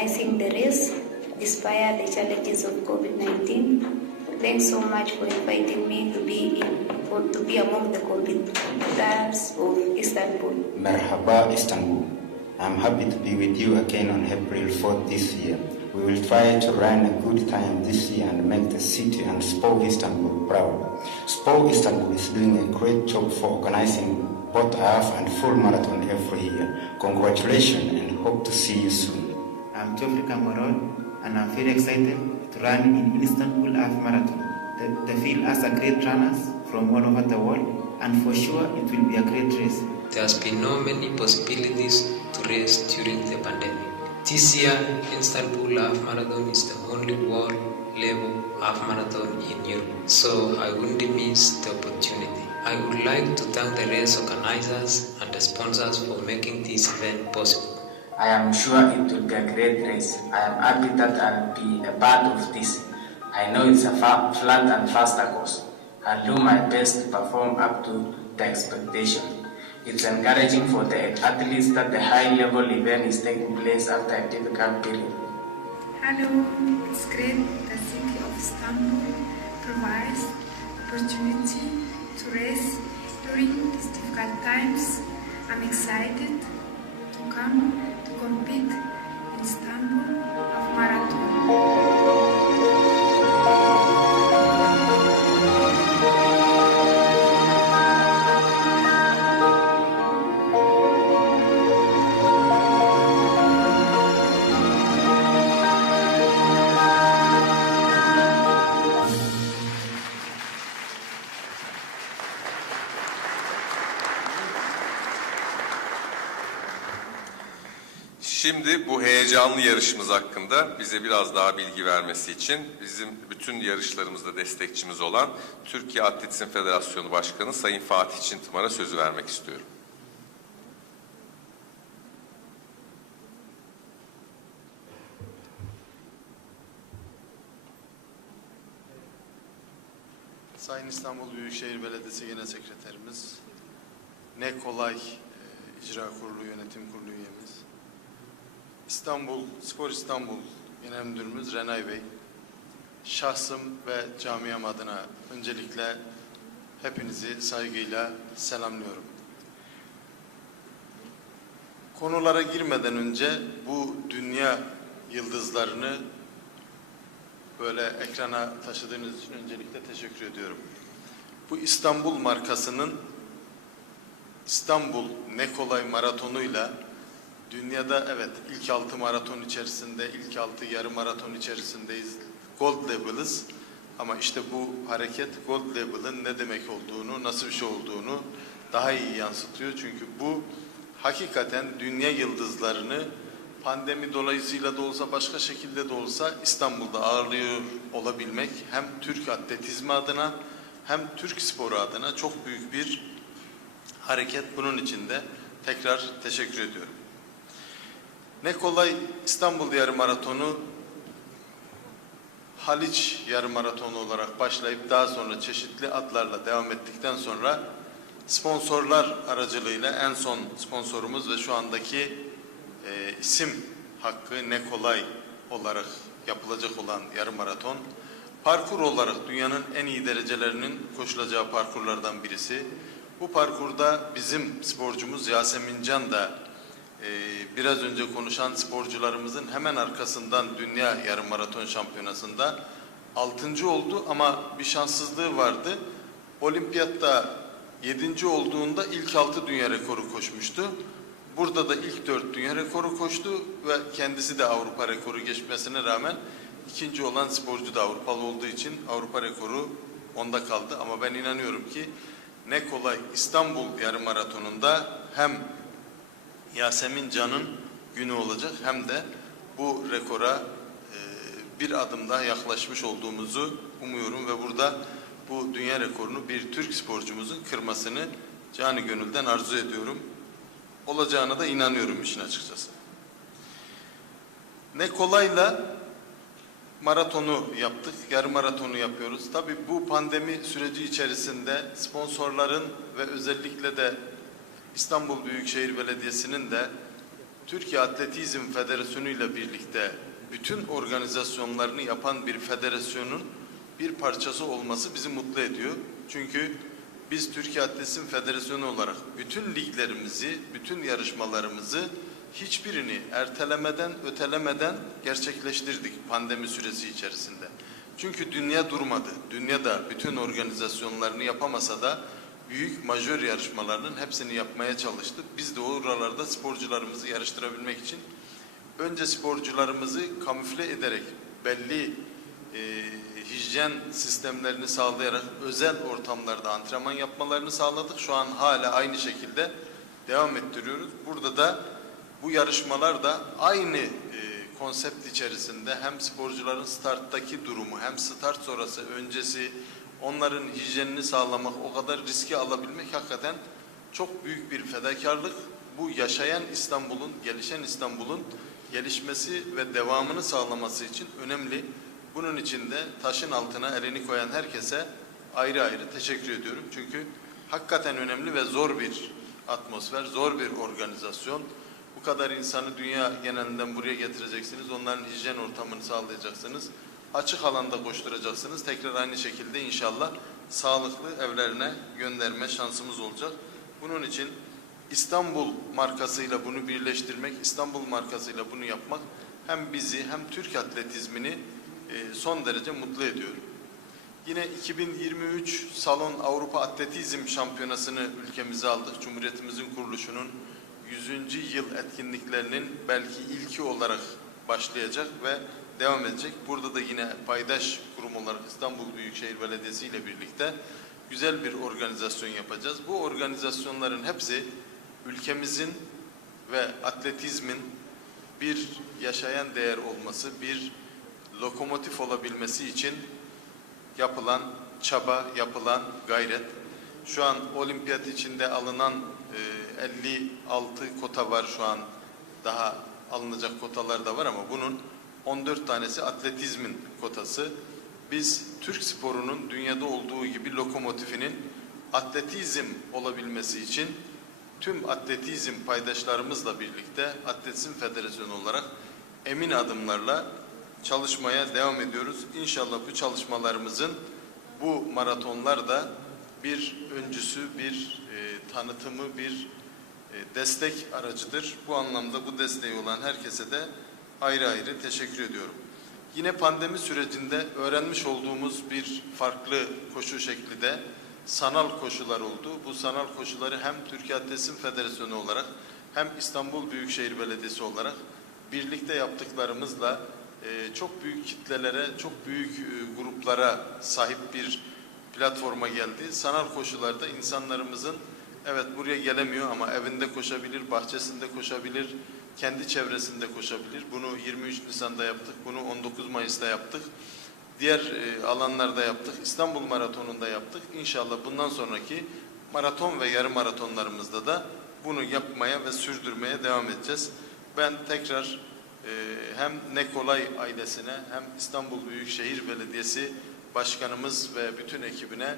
organizing the race despite the challenges of COVID-19. Thanks so much for inviting me to be in, for, to be among the competitors of Istanbul. Merhaba Istanbul. I'm happy to be with you again on April 4th this year. We will try to run a good time this year and make the city and Sport Istanbul proud. Sport Istanbul is doing a great job for organizing both half and full marathon every year. Congratulations and hope to see you soon. I'm Geoffrey Cameron and I'm very excited to run in Istanbul Half Marathon. The, the field has a great runners from all over the world and for sure it will be a great race. There has been no many possibilities to race during the pandemic. This year, Istanbul Half Marathon is the only world level half marathon in Europe, so I wouldn't miss the opportunity. I would like to thank the race organizers and the sponsors for making this event possible. I am sure it will be a great race. I am happy that I'll be a part of this. I know it's a fa- flat and faster course. I'll do my best to perform up to the expectation. It's encouraging for the athletes that the high level event is taking place after a difficult period. Hello, it's great the city of Istanbul provides opportunity to race during these difficult times. I'm excited to come compete in Istanbul heyecanlı yarışımız hakkında bize biraz daha bilgi vermesi için bizim bütün yarışlarımızda destekçimiz olan Türkiye Atletizm Federasyonu Başkanı Sayın Fatih Çintımar'a sözü vermek istiyorum. Sayın İstanbul Büyükşehir Belediyesi Genel Sekreterimiz, ne kolay e, İcra Kurulu Yönetim Kurulu üyemiz, İstanbul, Spor İstanbul Genel Müdürümüz Renay Bey, şahsım ve camiam adına öncelikle hepinizi saygıyla selamlıyorum. Konulara girmeden önce bu dünya yıldızlarını böyle ekrana taşıdığınız için öncelikle teşekkür ediyorum. Bu İstanbul markasının İstanbul Ne Kolay maratonuyla dünyada evet ilk altı maraton içerisinde, ilk altı yarı maraton içerisindeyiz. Gold Label'ız. Ama işte bu hareket Gold Label'ın ne demek olduğunu, nasıl bir şey olduğunu daha iyi yansıtıyor. Çünkü bu hakikaten dünya yıldızlarını pandemi dolayısıyla da olsa başka şekilde de olsa İstanbul'da ağırlıyor olabilmek hem Türk atletizmi adına hem Türk sporu adına çok büyük bir hareket. Bunun için de tekrar teşekkür ediyorum. Ne kolay İstanbul Yarı Maratonu Haliç Yarı Maratonu olarak başlayıp daha sonra çeşitli adlarla devam ettikten sonra sponsorlar aracılığıyla en son sponsorumuz ve şu andaki e, isim hakkı ne kolay olarak yapılacak olan yarım maraton parkur olarak dünyanın en iyi derecelerinin koşulacağı parkurlardan birisi. Bu parkurda bizim sporcumuz Yasemin Can da e, biraz önce konuşan sporcularımızın hemen arkasından dünya yarım maraton şampiyonasında altıncı oldu ama bir şanssızlığı vardı. Olimpiyatta yedinci olduğunda ilk altı dünya rekoru koşmuştu. Burada da ilk dört dünya rekoru koştu ve kendisi de Avrupa rekoru geçmesine rağmen ikinci olan sporcu da Avrupalı olduğu için Avrupa rekoru onda kaldı. Ama ben inanıyorum ki ne kolay İstanbul yarım maratonunda hem Yasemin Can'ın günü olacak hem de bu rekora e, bir adım daha yaklaşmış olduğumuzu umuyorum ve burada bu dünya rekorunu bir Türk sporcumuzun kırmasını canı gönülden arzu ediyorum olacağına da inanıyorum işin açıkçası. Ne kolayla maratonu yaptık, yarım maratonu yapıyoruz. Tabii bu pandemi süreci içerisinde sponsorların ve özellikle de İstanbul Büyükşehir Belediyesi'nin de Türkiye Atletizm Federasyonu ile birlikte bütün organizasyonlarını yapan bir federasyonun bir parçası olması bizi mutlu ediyor. Çünkü biz Türkiye Atletizm Federasyonu olarak bütün liglerimizi, bütün yarışmalarımızı hiçbirini ertelemeden, ötelemeden gerçekleştirdik pandemi süresi içerisinde. Çünkü dünya durmadı. Dünya da bütün organizasyonlarını yapamasa da büyük majör yarışmalarının hepsini yapmaya çalıştı. Biz de oralarda sporcularımızı yarıştırabilmek için önce sporcularımızı kamufle ederek belli e, hijyen sistemlerini sağlayarak özel ortamlarda antrenman yapmalarını sağladık. Şu an hala aynı şekilde devam ettiriyoruz. Burada da bu yarışmalar da aynı e, konsept içerisinde hem sporcuların starttaki durumu hem start sonrası öncesi onların hijyenini sağlamak o kadar riski alabilmek hakikaten çok büyük bir fedakarlık. Bu yaşayan İstanbul'un, gelişen İstanbul'un gelişmesi ve devamını sağlaması için önemli. Bunun için de taşın altına elini koyan herkese ayrı ayrı teşekkür ediyorum. Çünkü hakikaten önemli ve zor bir atmosfer, zor bir organizasyon. Bu kadar insanı dünya genelinden buraya getireceksiniz. Onların hijyen ortamını sağlayacaksınız. Açık alanda koşturacaksınız. Tekrar aynı şekilde inşallah sağlıklı evlerine gönderme şansımız olacak. Bunun için İstanbul markasıyla bunu birleştirmek, İstanbul markasıyla bunu yapmak hem bizi hem Türk atletizmini e, son derece mutlu ediyor. Yine 2023 Salon Avrupa Atletizm Şampiyonası'nı ülkemize aldık. Cumhuriyetimizin kuruluşunun 100. yıl etkinliklerinin belki ilki olarak başlayacak ve devam edecek. Burada da yine paydaş kurum olarak İstanbul Büyükşehir Belediyesi ile birlikte güzel bir organizasyon yapacağız. Bu organizasyonların hepsi ülkemizin ve atletizmin bir yaşayan değer olması, bir lokomotif olabilmesi için yapılan çaba, yapılan gayret. Şu an olimpiyat içinde alınan e, 56 kota var şu an. Daha alınacak kotalar da var ama bunun 14 tanesi atletizmin kotası. Biz Türk sporunun dünyada olduğu gibi lokomotifinin atletizm olabilmesi için tüm atletizm paydaşlarımızla birlikte Atletizm Federasyonu olarak emin adımlarla çalışmaya devam ediyoruz. İnşallah bu çalışmalarımızın bu maratonlar da bir öncüsü, bir e, tanıtımı, bir e, destek aracıdır. Bu anlamda bu desteği olan herkese de ayrı ayrı teşekkür ediyorum. Yine pandemi sürecinde öğrenmiş olduğumuz bir farklı koşu şekli de sanal koşular oldu. Bu sanal koşuları hem Türkiye Atletizm Federasyonu olarak hem İstanbul Büyükşehir Belediyesi olarak birlikte yaptıklarımızla e, çok büyük kitlelere, çok büyük e, gruplara sahip bir platforma geldi. Sanal koşularda insanlarımızın evet buraya gelemiyor ama evinde koşabilir, bahçesinde koşabilir, kendi çevresinde koşabilir. Bunu 23 Nisan'da yaptık, bunu 19 Mayıs'ta yaptık. Diğer e, alanlarda yaptık. İstanbul Maratonu'nda yaptık. İnşallah bundan sonraki maraton ve yarım maratonlarımızda da bunu yapmaya ve sürdürmeye devam edeceğiz. Ben tekrar e, hem Nekolay ailesine hem İstanbul Büyükşehir Belediyesi Başkanımız ve bütün ekibine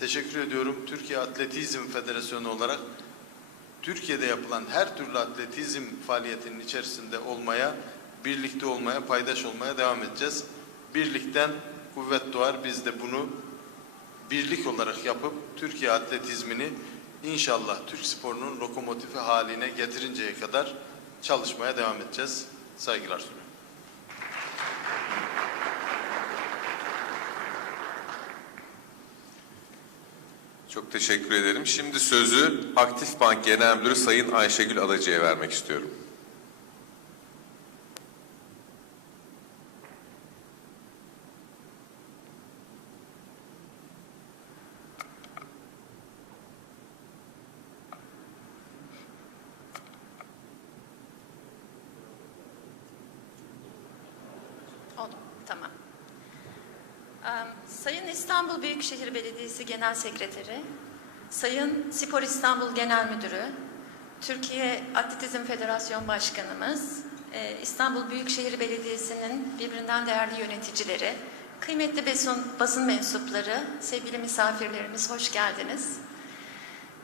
teşekkür ediyorum. Türkiye Atletizm Federasyonu olarak Türkiye'de yapılan her türlü atletizm faaliyetinin içerisinde olmaya, birlikte olmaya, paydaş olmaya devam edeceğiz. Birlikten kuvvet doğar. Biz de bunu birlik olarak yapıp Türkiye atletizmini inşallah Türk sporunun lokomotifi haline getirinceye kadar çalışmaya devam edeceğiz. Saygılar sunuyorum. Çok teşekkür ederim. Şimdi sözü Aktif Bank Genel Müdürü Sayın Ayşegül Adacı'ya vermek istiyorum. Oldu, tamam. Sayın İstanbul Büyükşehir Belediyesi Genel Sekreteri, Sayın Spor İstanbul Genel Müdürü, Türkiye Atletizm Federasyon Başkanımız, e, İstanbul Büyükşehir Belediyesi'nin birbirinden değerli yöneticileri, kıymetli basın, basın mensupları, sevgili misafirlerimiz hoş geldiniz.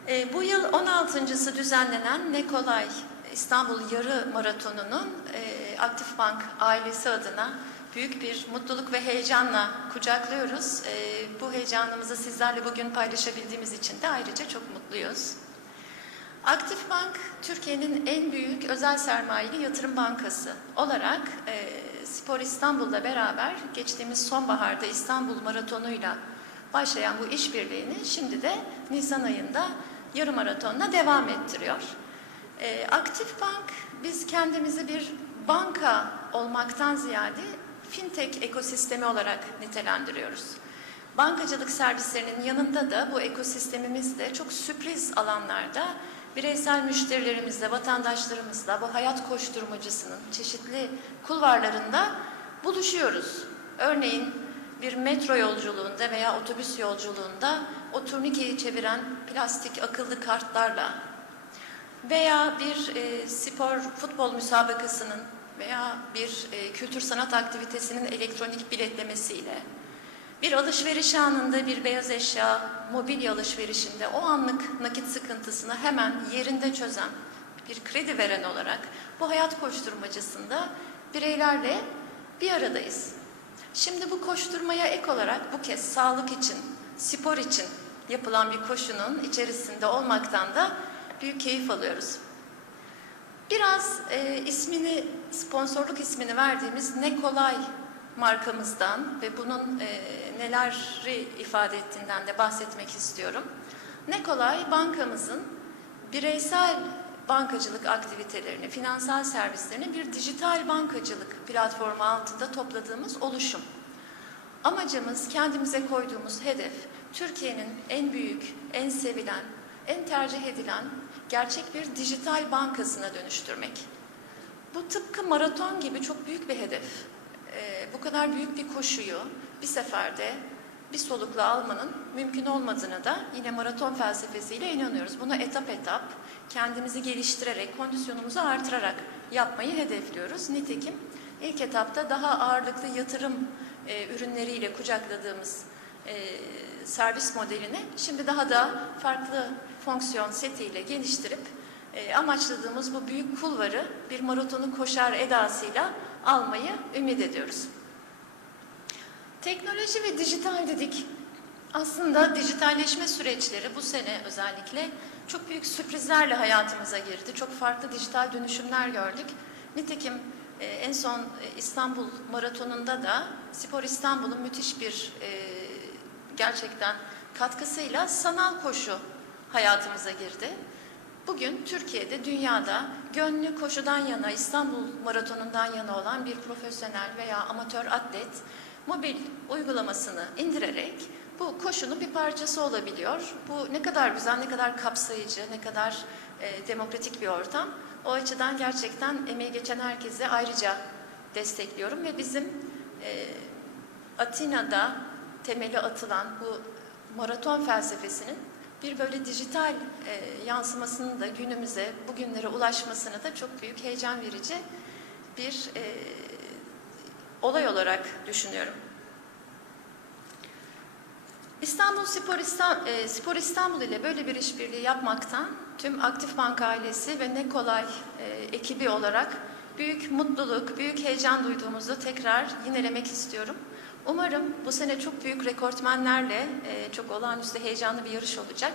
E, bu yıl 16.sı düzenlenen Ne Kolay İstanbul Yarı Maratonu'nun e, Aktif Bank ailesi adına büyük bir mutluluk ve heyecanla kucaklıyoruz. E, bu heyecanımızı sizlerle bugün paylaşabildiğimiz için de ayrıca çok mutluyuz. Aktif Bank, Türkiye'nin en büyük özel sermayeli yatırım bankası olarak e, Spor İstanbul'la beraber geçtiğimiz sonbaharda İstanbul Maratonu'yla başlayan bu işbirliğini şimdi de Nisan ayında yarım maratonla devam ettiriyor. E, Aktif Bank, biz kendimizi bir banka olmaktan ziyade fintech ekosistemi olarak nitelendiriyoruz. Bankacılık servislerinin yanında da bu ekosistemimizde çok sürpriz alanlarda bireysel müşterilerimizle, vatandaşlarımızla bu hayat koşturmacısının çeşitli kulvarlarında buluşuyoruz. Örneğin bir metro yolculuğunda veya otobüs yolculuğunda o turnikeyi çeviren plastik akıllı kartlarla veya bir e, spor futbol müsabakasının veya bir e, kültür sanat aktivitesinin elektronik biletlemesiyle bir alışveriş anında bir beyaz eşya, mobilya alışverişinde o anlık nakit sıkıntısını hemen yerinde çözen bir kredi veren olarak bu hayat koşturmacasında bireylerle bir aradayız. Şimdi bu koşturmaya ek olarak bu kez sağlık için, spor için yapılan bir koşunun içerisinde olmaktan da büyük keyif alıyoruz. Biraz e, ismini, sponsorluk ismini verdiğimiz Ne Kolay markamızdan ve bunun e, neleri ifade ettiğinden de bahsetmek istiyorum. Ne Kolay bankamızın bireysel bankacılık aktivitelerini, finansal servislerini bir dijital bankacılık platformu altında topladığımız oluşum. Amacımız kendimize koyduğumuz hedef Türkiye'nin en büyük, en sevilen, en tercih edilen gerçek bir dijital bankasına dönüştürmek. Bu tıpkı maraton gibi çok büyük bir hedef. Ee, bu kadar büyük bir koşuyu bir seferde bir solukla almanın mümkün olmadığını da yine maraton felsefesiyle inanıyoruz. Bunu etap etap kendimizi geliştirerek, kondisyonumuzu artırarak yapmayı hedefliyoruz. Nitekim ilk etapta daha ağırlıklı yatırım e, ürünleriyle kucakladığımız e, servis modelini şimdi daha da farklı fonksiyon setiyle geliştirip e, amaçladığımız bu büyük kulvarı bir maratonu koşar edasıyla almayı ümit ediyoruz. Teknoloji ve dijital dedik. Aslında dijitalleşme süreçleri bu sene özellikle çok büyük sürprizlerle hayatımıza girdi. Çok farklı dijital dönüşümler gördük. Nitekim e, en son e, İstanbul Maratonu'nda da Spor İstanbul'un müthiş bir e, gerçekten katkısıyla sanal koşu hayatımıza girdi. Bugün Türkiye'de, dünyada gönlü koşudan yana, İstanbul Maratonu'ndan yana olan bir profesyonel veya amatör atlet mobil uygulamasını indirerek bu koşunun bir parçası olabiliyor. Bu ne kadar güzel, ne kadar kapsayıcı, ne kadar e, demokratik bir ortam. O açıdan gerçekten emeği geçen herkese ayrıca destekliyorum ve bizim e, Atina'da temeli atılan bu maraton felsefesinin bir böyle dijital e, yansımasının da günümüze, bugünlere ulaşmasını da çok büyük heyecan verici bir e, olay olarak düşünüyorum. İstanbul Spor, İstanbul, e, Spor İstanbul ile böyle bir işbirliği yapmaktan tüm Aktif Bank ailesi ve Ne Kolay e, ekibi olarak büyük mutluluk, büyük heyecan duyduğumuzu tekrar yinelemek istiyorum. Umarım bu sene çok büyük rekortmenlerle e, çok olağanüstü heyecanlı bir yarış olacak.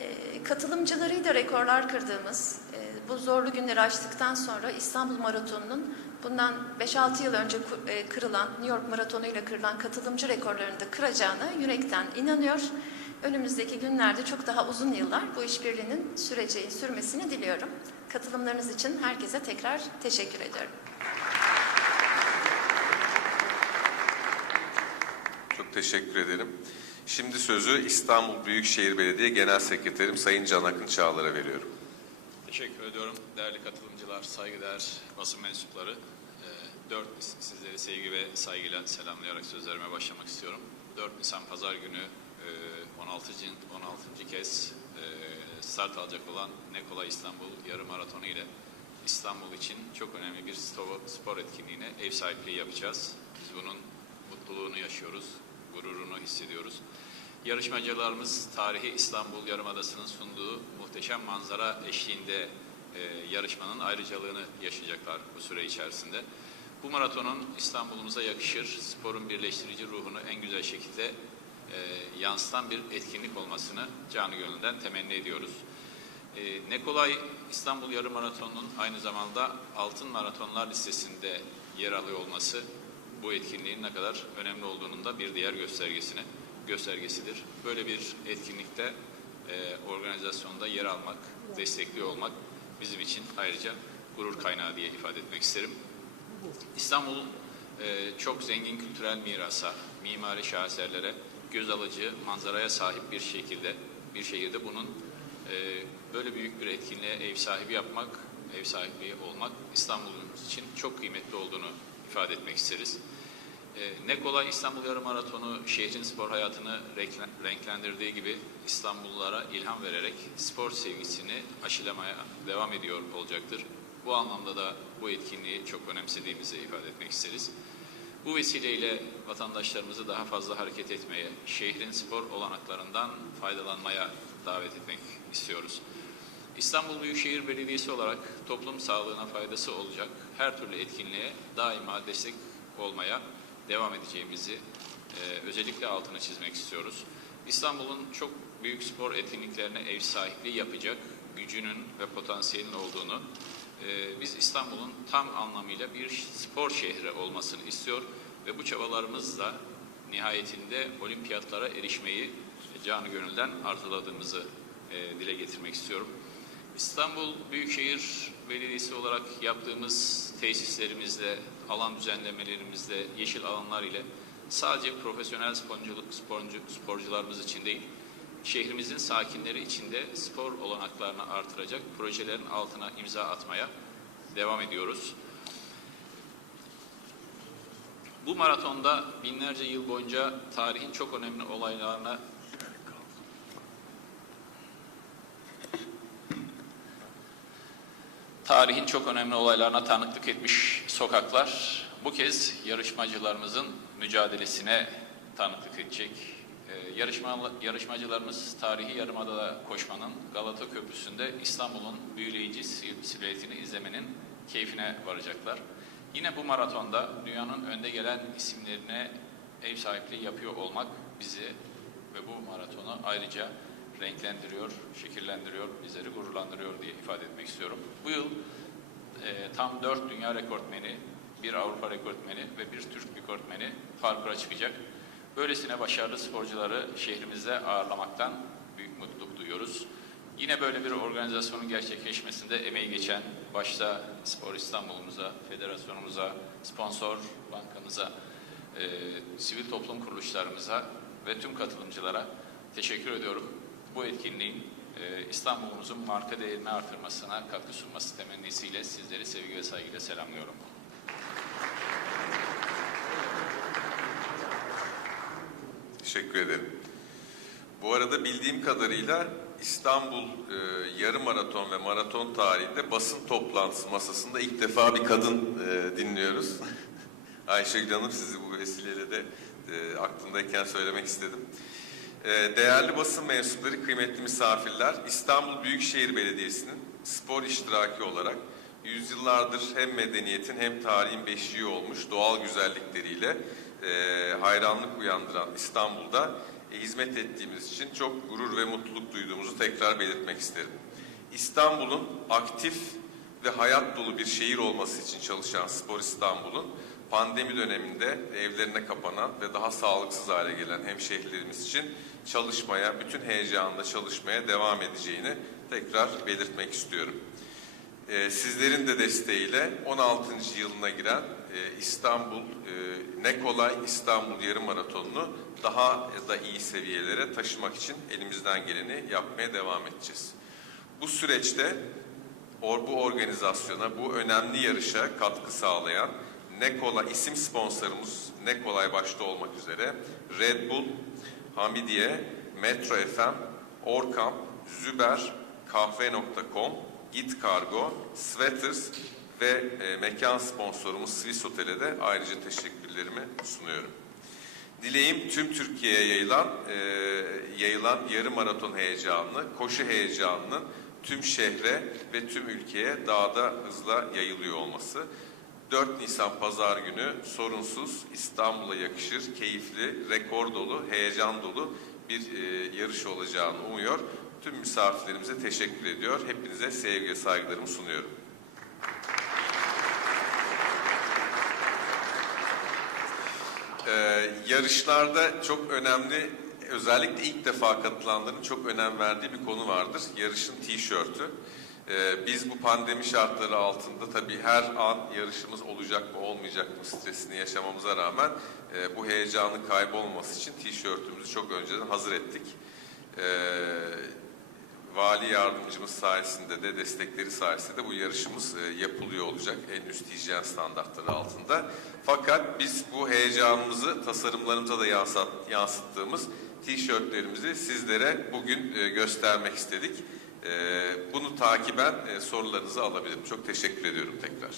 E, katılımcılarıyla rekorlar kırdığımız, e, bu zorlu günleri aştıktan sonra İstanbul Maratonu'nun bundan 5-6 yıl önce e, kırılan, New York Maratonu ile kırılan katılımcı rekorlarını da kıracağına yürekten inanıyor. Önümüzdeki günlerde çok daha uzun yıllar bu işbirliğinin süreceği, sürmesini diliyorum. Katılımlarınız için herkese tekrar teşekkür ediyorum. Çok teşekkür ederim. Şimdi sözü İstanbul Büyükşehir Belediye Genel Sekreterim Sayın Can Akın Çağlar'a veriyorum. Teşekkür ediyorum. Değerli katılımcılar, saygıdeğer basın mensupları. 4 Nisan sizleri sevgi ve saygıyla selamlayarak sözlerime başlamak istiyorum. 4 Nisan Pazar günü e, 16. 16. kez e, start alacak olan Ne Kolay İstanbul yarım maratonu ile İstanbul için çok önemli bir spor etkinliğine ev sahipliği yapacağız. Biz bunun mutluluğunu yaşıyoruz, gururunu hissediyoruz. Yarışmacılarımız tarihi İstanbul Yarımadası'nın sunduğu muhteşem manzara eşliğinde e, yarışmanın ayrıcalığını yaşayacaklar bu süre içerisinde. Bu maratonun İstanbul'umuza yakışır, sporun birleştirici ruhunu en güzel şekilde e, yansıtan bir etkinlik olmasını canı gönülden temenni ediyoruz. E, ne kolay İstanbul Yarım Maratonu'nun aynı zamanda altın maratonlar listesinde yer alıyor olması bu etkinliğin ne kadar önemli olduğunun da bir diğer göstergesine göstergesidir. Böyle bir etkinlikte e, organizasyonda yer almak, destekliyor olmak bizim için ayrıca gurur kaynağı diye ifade etmek isterim. İstanbul e, çok zengin kültürel mirasa, mimari şaheserlere, göz alıcı manzaraya sahip bir şekilde bir şehirde bunun e, böyle büyük bir etkinliğe ev sahibi yapmak, ev sahipliği olmak İstanbul'umuz için çok kıymetli olduğunu ifade etmek isteriz. E, ne kolay İstanbul Yarım Maratonu şehrin spor hayatını renklen- renklendirdiği gibi İstanbullulara ilham vererek spor sevgisini aşılamaya devam ediyor olacaktır. Bu anlamda da bu etkinliği çok önemsediğimizi ifade etmek isteriz. Bu vesileyle vatandaşlarımızı daha fazla hareket etmeye, şehrin spor olanaklarından faydalanmaya davet etmek istiyoruz. İstanbul Büyükşehir Belediyesi olarak toplum sağlığına faydası olacak her türlü etkinliğe daima destek olmaya devam edeceğimizi e, özellikle altını çizmek istiyoruz. İstanbul'un çok büyük spor etkinliklerine ev sahipliği yapacak gücünün ve potansiyelinin olduğunu, e, biz İstanbul'un tam anlamıyla bir spor şehri olmasını istiyor ve bu çabalarımızla nihayetinde olimpiyatlara erişmeyi canı gönülden arzuladığımızı e, dile getirmek istiyorum. İstanbul Büyükşehir Belediyesi olarak yaptığımız tesislerimizle, alan düzenlemelerimizle, yeşil alanlar ile sadece profesyonel sporculuk, sporcu, sporcularımız için değil, şehrimizin sakinleri için de spor olanaklarını artıracak projelerin altına imza atmaya devam ediyoruz. Bu maratonda binlerce yıl boyunca tarihin çok önemli olaylarına tarihin çok önemli olaylarına tanıklık etmiş sokaklar bu kez yarışmacılarımızın mücadelesine tanıklık edecek. Ee, yarışma, yarışmacılarımız tarihi yarımada koşmanın Galata Köprüsü'nde İstanbul'un büyüleyici sil- silüetini izlemenin keyfine varacaklar. Yine bu maratonda dünyanın önde gelen isimlerine ev sahipliği yapıyor olmak bizi ve bu maratonu ayrıca renklendiriyor, şekillendiriyor, bizleri gururlandırıyor diye ifade etmek istiyorum. Bu yıl e, tam dört dünya rekortmeni, bir Avrupa rekortmeni ve bir Türk rekortmeni parkura çıkacak. Böylesine başarılı sporcuları şehrimizde ağırlamaktan büyük mutluluk duyuyoruz. Yine böyle bir organizasyonun gerçekleşmesinde emeği geçen başta Spor İstanbul'umuza, federasyonumuza, sponsor bankamıza, e, sivil toplum kuruluşlarımıza ve tüm katılımcılara teşekkür ediyorum. Bu etkinliğin e, İstanbul'umuzun marka değerini artırmasına katkı sunması temennisiyle sizleri sevgi ve saygıyla selamlıyorum. Teşekkür ederim. Bu arada bildiğim kadarıyla İstanbul e, yarım maraton ve maraton tarihinde basın toplantısı masasında ilk defa bir kadın e, dinliyoruz. Ayşegül Hanım sizi bu vesileyle de e, aklımdayken söylemek istedim. E, değerli basın mensupları, kıymetli misafirler, İstanbul Büyükşehir Belediyesi'nin spor iştiraki olarak yüzyıllardır hem medeniyetin hem tarihin beşiği olmuş doğal güzellikleriyle e, hayranlık uyandıran İstanbul'da e, hizmet ettiğimiz için çok gurur ve mutluluk duyduğumuzu tekrar belirtmek isterim. İstanbul'un aktif ve hayat dolu bir şehir olması için çalışan Spor İstanbul'un pandemi döneminde evlerine kapanan ve daha sağlıksız hale gelen hemşehrilerimiz için çalışmaya, bütün heyecanla çalışmaya devam edeceğini tekrar belirtmek istiyorum. Ee, sizlerin de desteğiyle 16. yılına giren e, İstanbul e, Ne Kolay İstanbul Yarım Maratonu'nu daha da iyi seviyelere taşımak için elimizden geleni yapmaya devam edeceğiz. Bu süreçte or, bu organizasyona, bu önemli yarışa katkı sağlayan Ne Kolay isim sponsorumuz Ne Kolay başta olmak üzere Red Bull, Hamidiye, Metro FM, Orkamp, Züber, Kahve.com, Git Kargo, Sweaters ve e, mekan sponsorumuz Swiss Otel'e de ayrıca teşekkürlerimi sunuyorum. Dileğim tüm Türkiye'ye yayılan, e, yayılan yarım maraton heyecanını, koşu heyecanının tüm şehre ve tüm ülkeye daha da hızla yayılıyor olması. 4 Nisan Pazar günü sorunsuz, İstanbul'a yakışır, keyifli, rekor dolu, heyecan dolu bir e, yarış olacağını umuyor. Tüm misafirlerimize teşekkür ediyor. Hepinize sevgi saygılarımı sunuyorum. Ee, yarışlarda çok önemli, özellikle ilk defa katılanların çok önem verdiği bir konu vardır. Yarışın tişörtü. Ee, biz bu pandemi şartları altında tabii her an yarışımız olacak mı olmayacak mı stresini yaşamamıza rağmen e, bu heyecanın kaybolmaması için tişörtümüzü çok önceden hazır ettik. Ee, vali yardımcımız sayesinde de destekleri sayesinde de bu yarışımız e, yapılıyor olacak en üst hijyen standartları altında. Fakat biz bu heyecanımızı tasarımlarımıza da yansıt, yansıttığımız tişörtlerimizi sizlere bugün e, göstermek istedik. E, bunu takiben e, sorularınızı alabilirim. Çok teşekkür ediyorum tekrar.